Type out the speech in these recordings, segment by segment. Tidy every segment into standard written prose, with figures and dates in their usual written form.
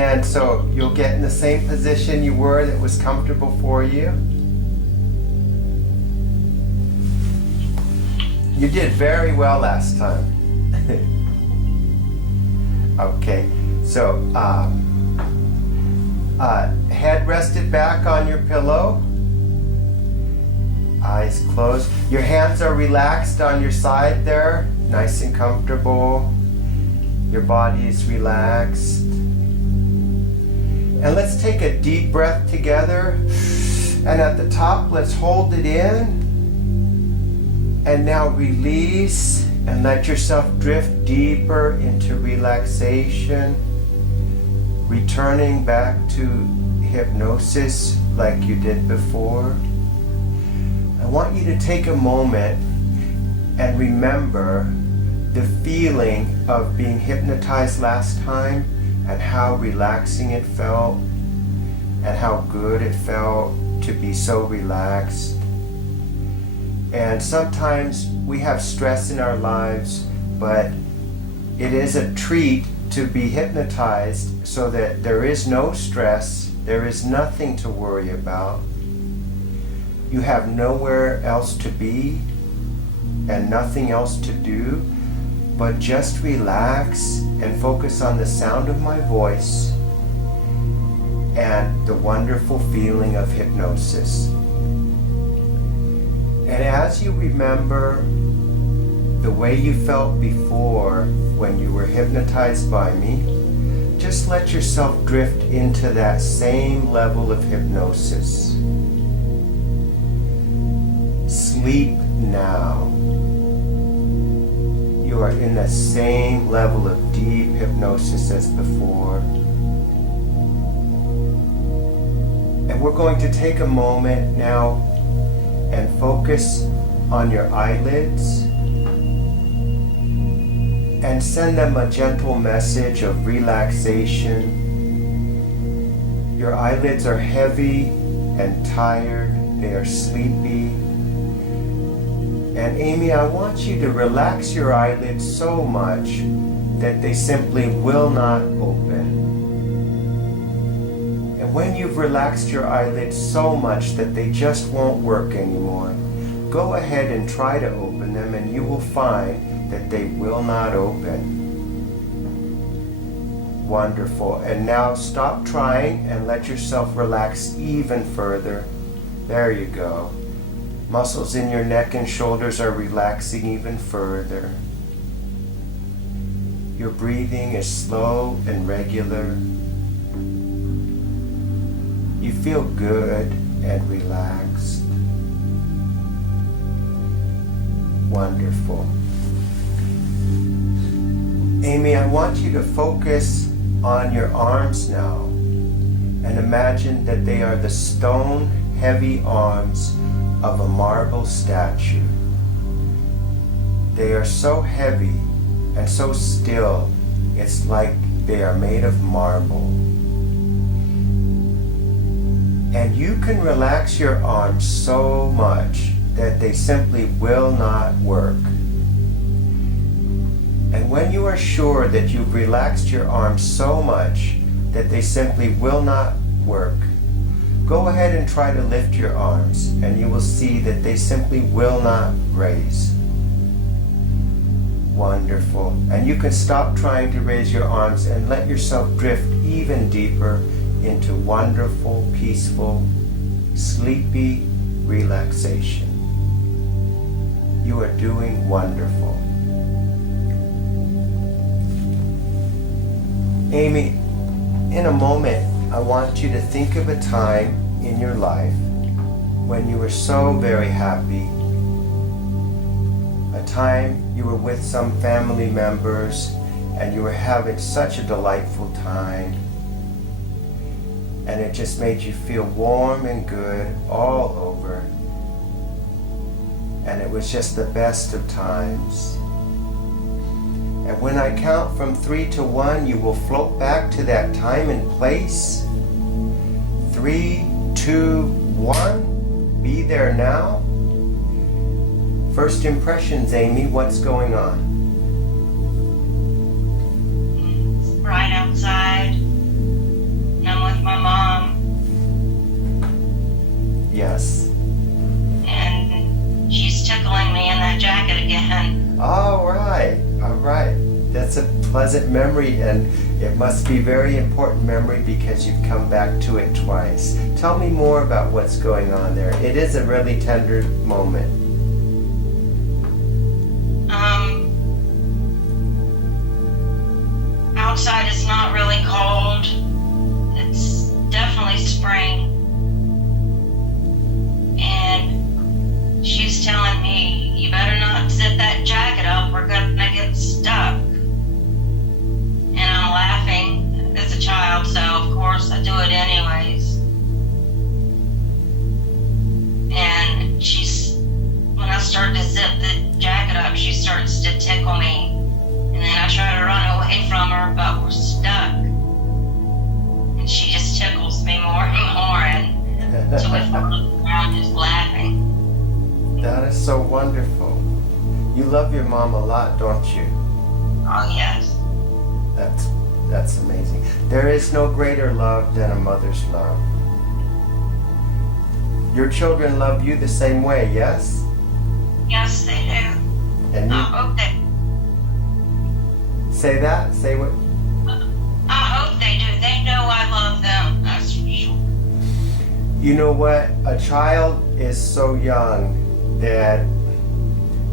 And so you'll get in the same position you were that was comfortable for you. You did very well last time. Okay, so head rested back on your pillow. Eyes closed. Your hands are relaxed on your side there, nice and comfortable. Your body is relaxed. And let's take a deep breath together. And at the top, let's hold it in. And now release and let yourself drift deeper into relaxation, returning back to hypnosis like you did before. I want you to take a moment and remember the feeling of being hypnotized last time and how relaxing it felt and how good it felt to be so relaxed. And sometimes we have stress in our lives, but it is a treat to be hypnotized so that there is no stress, there is nothing to worry about. You have nowhere else to be and nothing else to do, but just relax and focus on the sound of my voice and the wonderful feeling of hypnosis. And as you remember the way you felt before when you were hypnotized by me, just let yourself drift into that same level of hypnosis. Sleep now. You are in the same level of deep hypnosis as before. And we're going to take a moment now and focus on your eyelids and send them a gentle message of relaxation. Your eyelids are heavy and tired, they are sleepy. And Amy, I want you to relax your eyelids so much that they simply will not open. And when you've relaxed your eyelids so much that they just won't work anymore, go ahead and try to open them and you will find that they will not open. Wonderful. And now stop trying and let yourself relax even further. There you go. Muscles in your neck and shoulders are relaxing even further. Your breathing is slow and regular. You feel good and relaxed. Wonderful. Amy, I want you to focus on your arms now and imagine that they are the stone heavy arms of a marble statue. They are so heavy and so still, it's like they are made of marble. And you can relax your arms so much that they simply will not work. And when you are sure that you've relaxed your arms so much that they simply will not work, go ahead and try to lift your arms and you will see that they simply will not raise. Wonderful. And you can stop trying to raise your arms and let yourself drift even deeper into wonderful, peaceful, sleepy relaxation. You are doing wonderful. Amy, in a moment, I want you to think of a time in your life when you were so very happy. A time you were with some family members and you were having such a delightful time. And it just made you feel warm and good all over. And it was just the best of times. And when I count from 3 to 1, you will float back to that time and place. 3, 2, 1. Be there now. First impressions, Amy, what's going on? It's bright outside. pleasant memory, and it must be a very important memory because you've come back to it twice. Tell me more about what's going on there. It is a really tender moment. Outside it's not really cold. It's definitely spring. And she's telling me, you better not zip that jacket up, we're gonna get stuck. And I'm laughing as a child, so of course I do it anyways. And when I start to zip the jacket up, she starts to tickle me. And then I try to run away from her, but we're stuck. And she just tickles me more and more, and so we fall around just laughing. That is so wonderful. You love your mom a lot, don't you? Oh, yes. That's amazing. There is no greater love than a mother's love. Your children love you the same way, yes? Yes, they do. And you I hope they say that? Say what? I hope they do. They know I love them. That's for sure. You know what? A child is so young that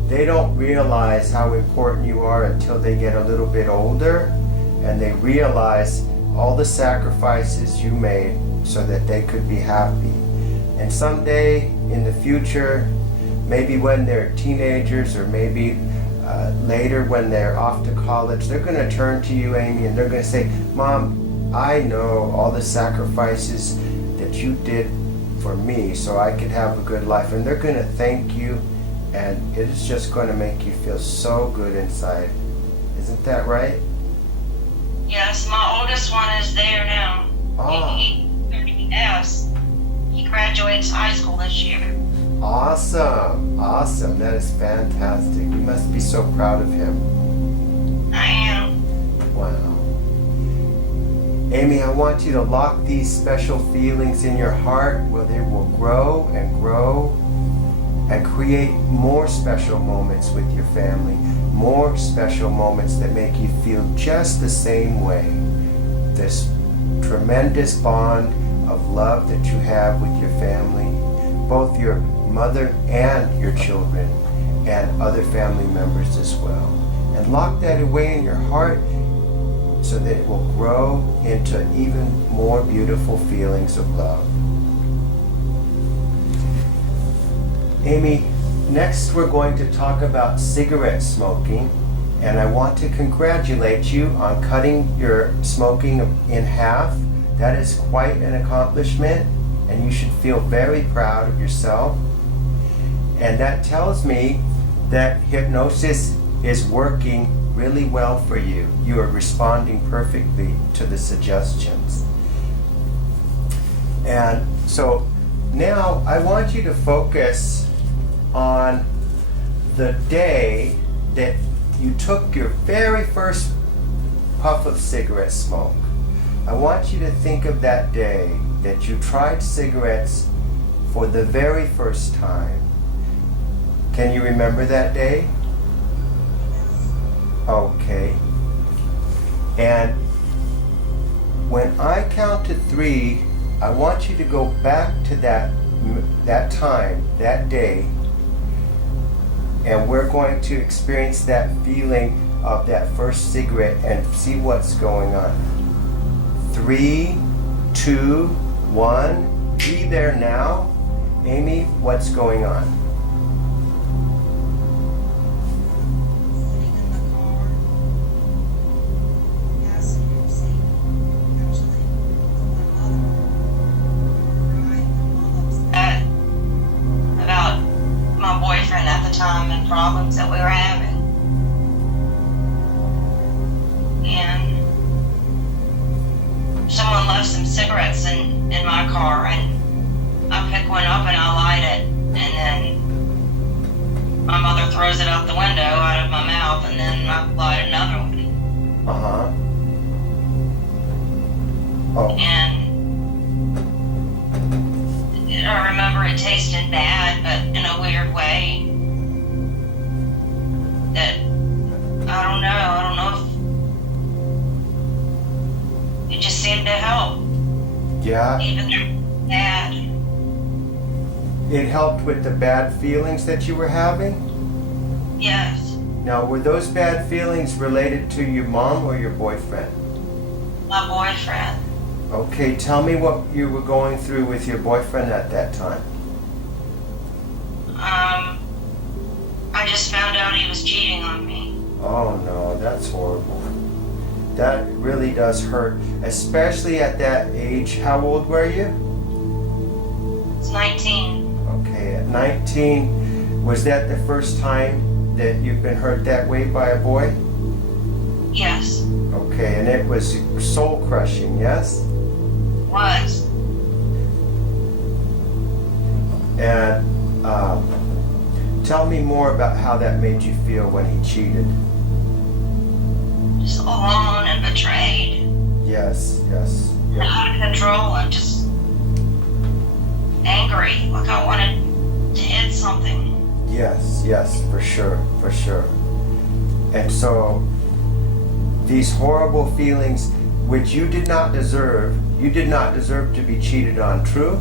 they don't realize how important you are until they get a little bit older, and they realize all the sacrifices you made so that they could be happy. And someday in the future, maybe when they're teenagers, or maybe later when they're off to college, they're going to turn to you, Amy, and they're going to say, Mom, I know all the sacrifices that you did for me so I could have a good life. And they're going to thank you, and it is just going to make you feel so good inside. Isn't that right? Yes, my oldest one is there now. Ah. He graduates high school this year. Awesome. Awesome. That is fantastic. You must be so proud of him. I am. Wow. Amy, I want you to lock these special feelings in your heart where they will grow and create more special moments with your family, more special moments that make you feel just the same way. This tremendous bond of love that you have with your family, both your mother and your children and other family members as well. And lock that away in your heart so that it will grow into even more beautiful feelings of love. Amy, next we're going to talk about cigarette smoking, and I want to congratulate you on cutting your smoking in half. That is quite an accomplishment, and you should feel very proud of yourself. And that tells me that hypnosis is working really well for you. You are responding perfectly to the suggestions. And so now I want you to focus on the day that you took your very first puff of cigarette smoke. I want you to think of that day that you tried cigarettes for the very first time. Can you remember that day? Okay. And when I count to 3, I want you to go back to that time, that day, and we're going to experience that feeling of that first cigarette and see what's going on. 3, 2, 1. Be there now. Amy, what's going on? Time and problems that we were having, and someone left some cigarettes in my car, and I pick one up and I light it, and then my mother throws it out the window out of my mouth, and then I light another one. Oh. And I remember it tasted bad, but in a weird way. That I don't know seemed to help, Yeah? even bad. It helped with the bad feelings that you were having? Yes, Now, were those bad feelings related to your mom or your boyfriend? my boyfriend. Okay, tell me what you were going through with your boyfriend at that time. I just found out he was cheating on me. Oh no, that's horrible. That really does hurt, especially at that age. How old were you? It's 19. Okay, at 19, was that the first time that you've been hurt that way by a boy? Yes, Okay, and it was soul crushing, yes? was. And tell me more about how that made you feel when he cheated. Just alone and betrayed. Yes, yes. And Yep. out of control and just angry. Like I wanted to hit something. Yes, yes, for sure, for sure. And so these horrible feelings which you did not deserve to be cheated on, true?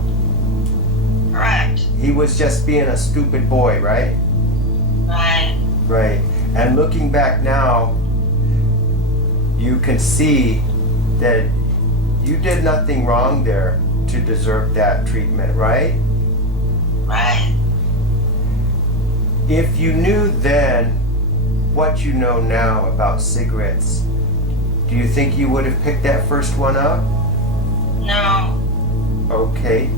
Correct. He was just being a stupid boy, right? Right. Right. And looking back now, you can see that you did nothing wrong there to deserve that treatment, right? Right. If you knew then what you know now about cigarettes, do you think you would have picked that first one up? No. Okay.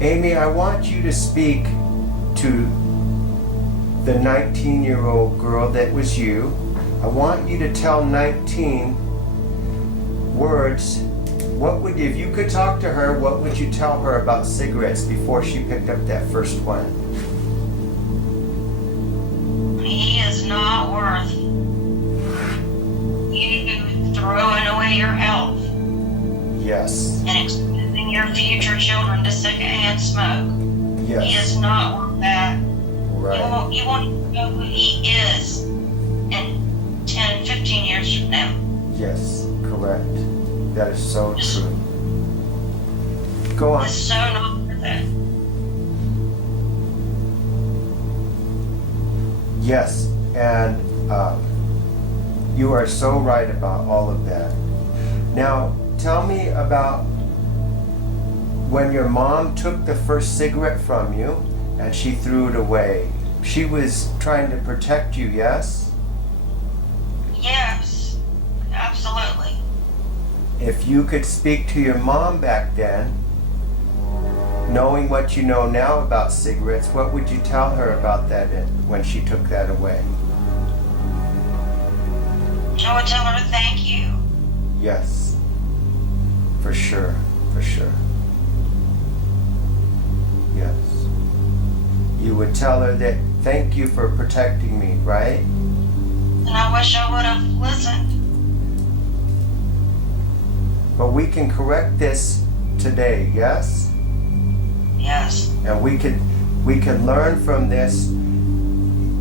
Amy, I want you to speak to the 19-year-old girl that was you. I want you to tell 19 words. What would, if you could talk to her, what would you tell her about cigarettes before she picked up that first one? He is not worth you throwing away your health Yes. and exposing your future children to secondhand smoke. Yes. He is not worth that. Right. You won't even know who he is in 10, 15 years from now. Yes. Correct. That is so true. Go on. It's so not worth it. Yes, and you are so right about all of that. Now, tell me about when your mom took the first cigarette from you and she threw it away. She was trying to protect you, yes? Yes, absolutely. If you could speak to your mom back then, knowing what you know now about cigarettes, what would you tell her about that when she took that away? I would tell her to thank you. Yes, for sure, for sure. Yes. You would tell her that, thank you for protecting me, right? And I wish I would have listened. But we can correct this today, yes? Yes. And we can learn from this.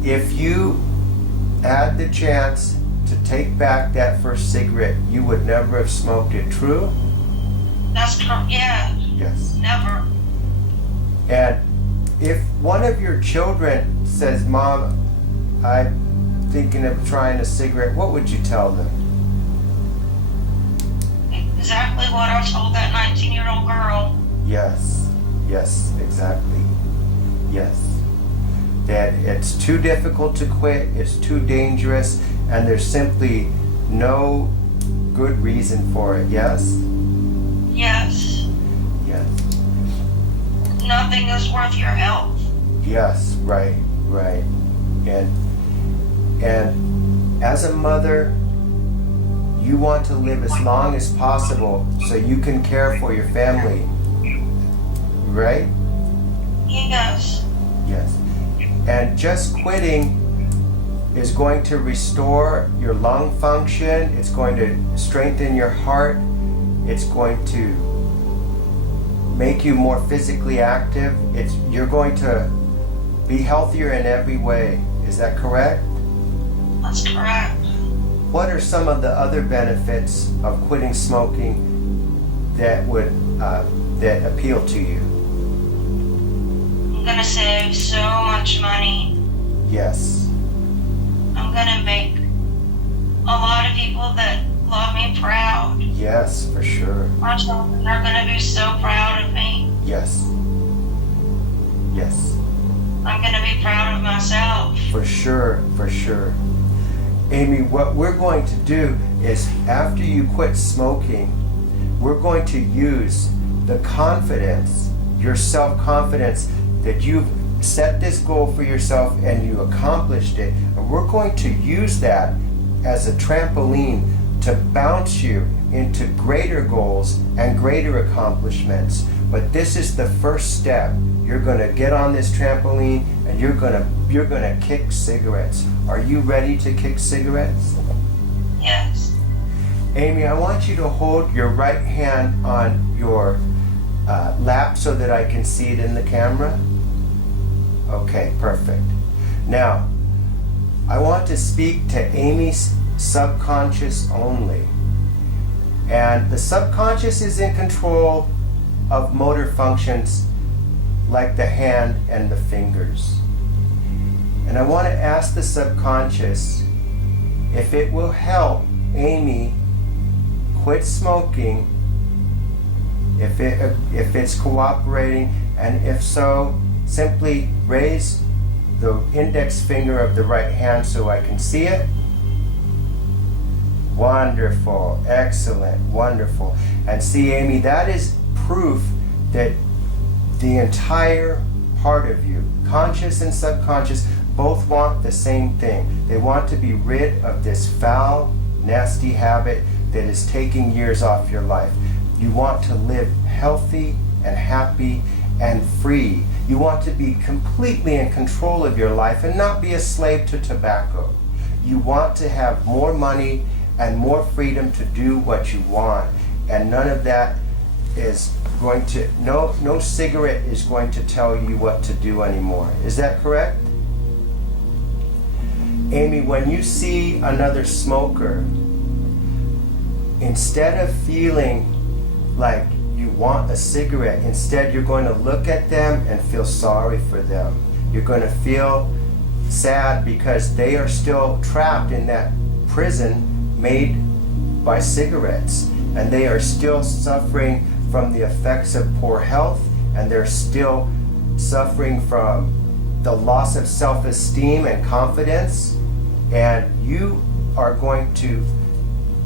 If you had the chance to take back that first cigarette, you would never have smoked it, true? That's correct. Yeah. Yes. Never. And if one of your children says, Mom, I'm thinking of trying a cigarette, what would you tell them? Exactly what I told that 19-year-old girl. Yes, yes, exactly. Yes. That it's too difficult to quit, it's too dangerous, and there's simply no good reason for it, yes? Yes. Yes. Nothing is worth your health. Yes, right, right. And as a mother, you want to live as long as possible so you can care for your family, right? Yes. Yes. And just quitting is going to restore your lung function, it's going to strengthen your heart, it's going to make you more physically active, you're going to be healthier in every way. Is that correct? That's correct. What are some of the other benefits of quitting smoking that would that appeal to you? I'm gonna save so much money. Yes. I'm gonna make a lot of people that love me proud. Yes, for sure. My children are gonna be so proud of me. Yes. Yes. I'm gonna be proud of myself. For sure, for sure. Amy, what we're going to do is after you quit smoking, we're going to use the confidence, your self-confidence that you've set this goal for yourself and you accomplished it. And we're going to use that as a trampoline to bounce you into greater goals and greater accomplishments. But this is the first step. You're going to get on this trampoline and you're going to kick cigarettes. Are you ready to kick cigarettes? Yes. Amy, I want you to hold your right hand on your lap so that I can see it in the camera. Okay, perfect. Now, I want to speak to Amy's subconscious only. And the subconscious is in control of motor functions like the hand and the fingers. And I want to ask the subconscious if it will help Amy quit smoking, if it's cooperating, and if so, simply raise the index finger of the right hand so I can see it. Wonderful, excellent, wonderful. And see, Amy, that is proof that the entire part of you, conscious and subconscious, both want the same thing. They want to be rid of this foul, nasty habit that is taking years off your life. You want to live healthy and happy and free. You want to be completely in control of your life and not be a slave to tobacco. You want to have more money and more freedom to do what you want. And none of that is going to, no cigarette is going to tell you what to do anymore. Is that correct? Amy, when you see another smoker, instead of feeling like you want a cigarette, instead you're going to look at them and feel sorry for them. You're going to feel sad because they are still trapped in that prison made by cigarettes, and they are still suffering from the effects of poor health, and they're still suffering from the loss of self-esteem and confidence. And you are going to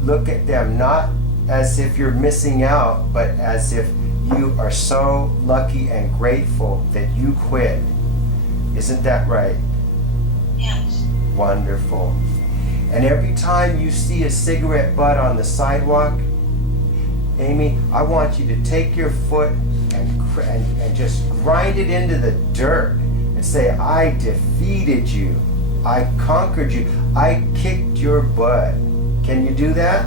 look at them not as if you're missing out, but as if you are so lucky and grateful that you quit. Isn't that right? Yes. Wonderful. And every time you see a cigarette butt on the sidewalk, Amy, I want you to take your foot and just grind it into the dirt and say, I defeated you. I conquered you. I kicked your butt. Can you do that?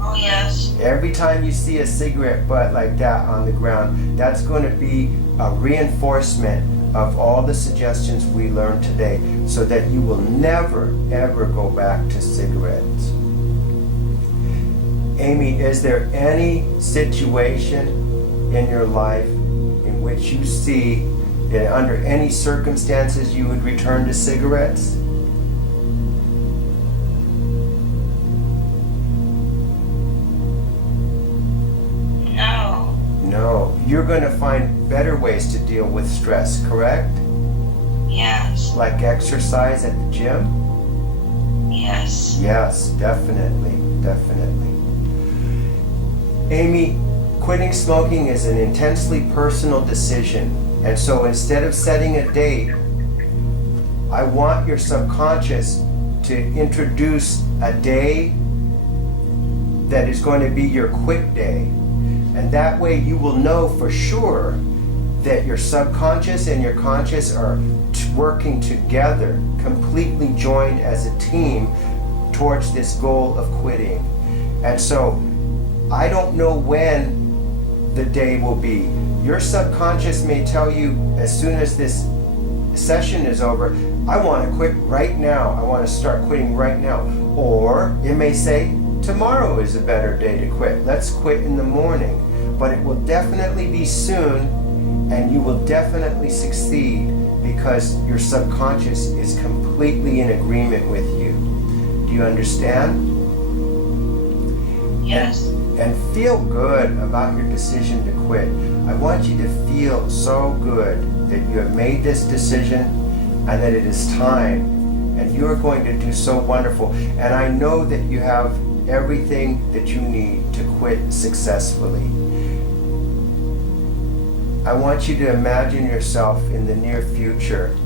Oh, yes. Every time you see a cigarette butt like that on the ground, that's going to be a reinforcement of all the suggestions we learned today, so that you will never, ever go back to cigarettes. Amy, is there any situation in your life in which you see that under any circumstances you would return to cigarettes? No. No. You're going to find better ways to deal with stress, correct? Yes. Like exercise at the gym? Yes. Yes, definitely, definitely. Amy, quitting smoking is an intensely personal decision. And so instead of setting a date, I want your subconscious to introduce a day that is going to be your quit day. And that way you will know for sure that your subconscious and your conscious are working together, completely joined as a team towards this goal of quitting. And so I don't know when the day will be. Your subconscious may tell you as soon as this session is over, I want to quit right now. I want to start quitting right now. Or it may say tomorrow is a better day to quit. Let's quit in the morning. But it will definitely be soon, and you will definitely succeed because your subconscious is completely in agreement with you. Do you understand? Yes. And feel good about your decision to quit. I want you to feel so good that you have made this decision and that it is time, and you are going to do so wonderful. And I know that you have everything that you need to quit successfully. I want you to imagine yourself in the near future.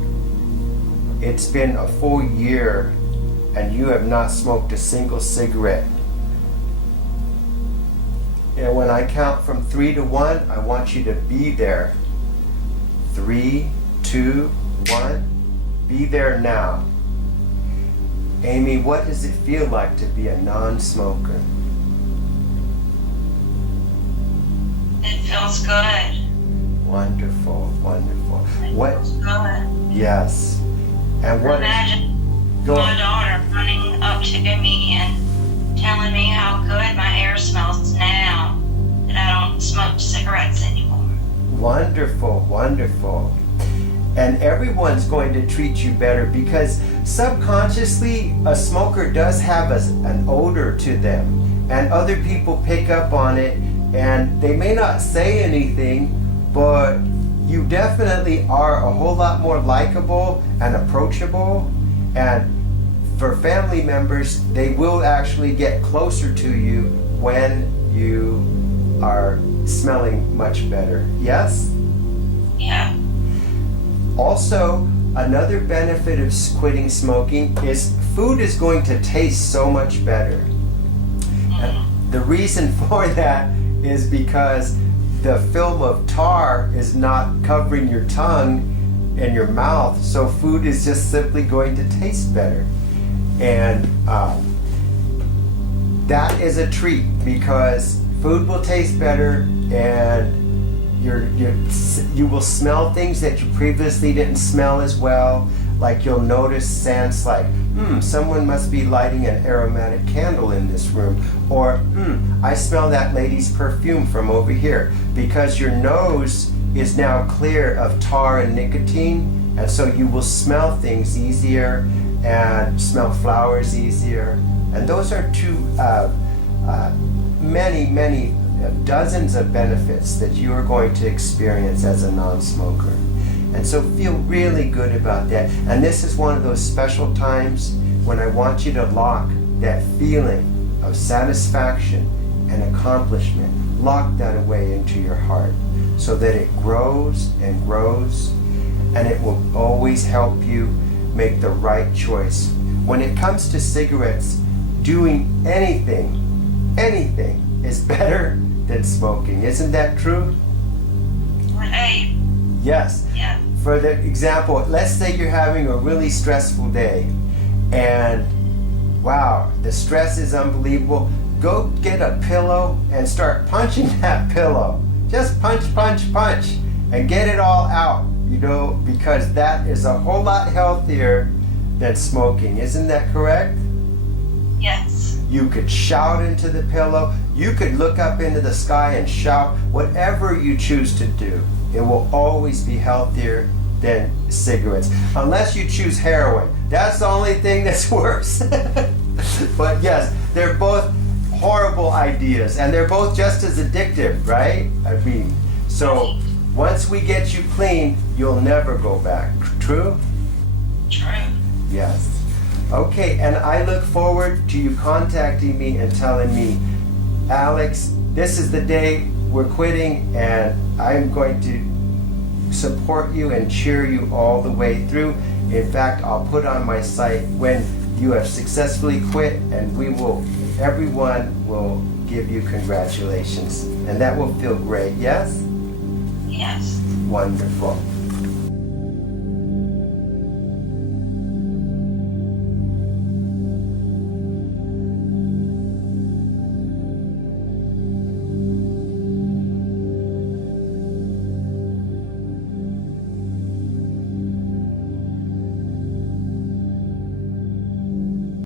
It's been a full year and you have not smoked a single cigarette. And when I count from 3 to 1, I want you to be there. 3, 2, 1. Be there now. Amy, what does it feel like to be a non-smoker? It feels good. Wonderful, wonderful. It feels good. Yes. And what? Imagine my daughter running up to me and telling me how good my hair smells now that I don't smoke cigarettes anymore. Wonderful, wonderful. And everyone's going to treat you better because subconsciously a smoker does have an odor to them, and other people pick up on it, and they may not say anything, but you definitely are a whole lot more likable and approachable. And for family members, they will actually get closer to you when you are smelling much better. Yes? Yeah. Also, another benefit of quitting smoking is food is going to taste so much better. And the reason for that is because the film of tar is not covering your tongue and your mouth, so food is just simply going to taste better. And that is a treat because food will taste better, and you will smell things that you previously didn't smell as well. Like you'll notice scents like, someone must be lighting an aromatic candle in this room. Or, I smell that lady's perfume from over here. Because your nose is now clear of tar and nicotine, and so you will smell things easier and smell flowers easier. And those are many dozens of benefits that you are going to experience as a non-smoker. And so feel really good about that. And this is one of those special times when I want you to lock that feeling of satisfaction and accomplishment, lock that away into your heart so that it grows and grows, and it will always help you make the right choice. When it comes to cigarettes, doing anything is better than smoking. Isn't that true? Right. Yes. Yeah. For the example, let's say you're having a really stressful day and wow, the stress is unbelievable. Go get a pillow and start punching that pillow. Just punch, punch, punch and get it all out, because that is a whole lot healthier than smoking. Isn't that correct? Yes. You could shout into the pillow. You could look up into the sky and shout. Whatever you choose to do, it will always be healthier than cigarettes. Unless you choose heroin. That's the only thing that's worse. But yes, they're both horrible ideas, and they're both just as addictive, right? So once we get you clean, you'll never go back. True? True. Yes. Okay, and I look forward to you contacting me and telling me, Alex, this is the day we're quitting, and I'm going to support you and cheer you all the way through. In fact, I'll put on my site when you have successfully quit, and everyone will give you congratulations. And that will feel great, yes? Yes. Wonderful.